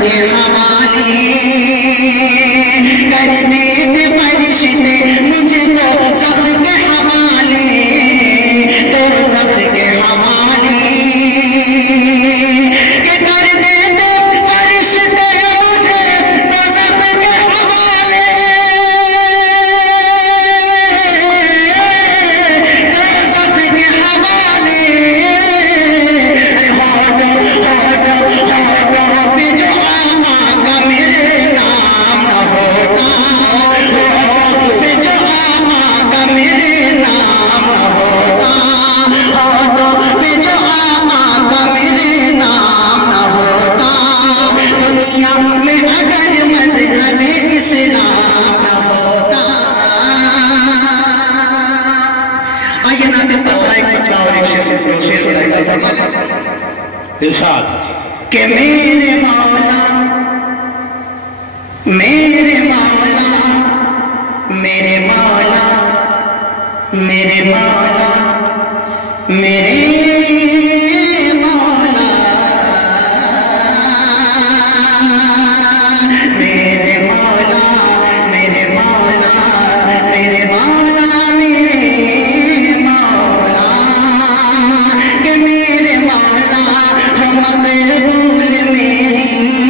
کے حوالے کر دیتے فرشتے مجھے دوزخ کے حوالے، دوزخ کے حوالے کہ کر دیتے فرشتے مجھے دوزخ کے حوالے، دوزخ کے حوالے۔ پہ جو آما کا میرے نام نہ ہوتا، پہ جو آما کا میرے نام نہ ہوتا، پہ جو آما کا میرے نام نہ ہوتا، دنیا میں اگر مذہب اسلام نہ ہوتا۔ آئیے نہ کہ پتہ ہے کچھ اور شیر بڑھائی کا فرمایا ارشاد کہ میرے مولا میرے مولا میرے مولا میرے مولا میرے مولا میرے مولا میرے مولا میرے مولا میرے مولا کہ میرے مولا ہم مقبول میری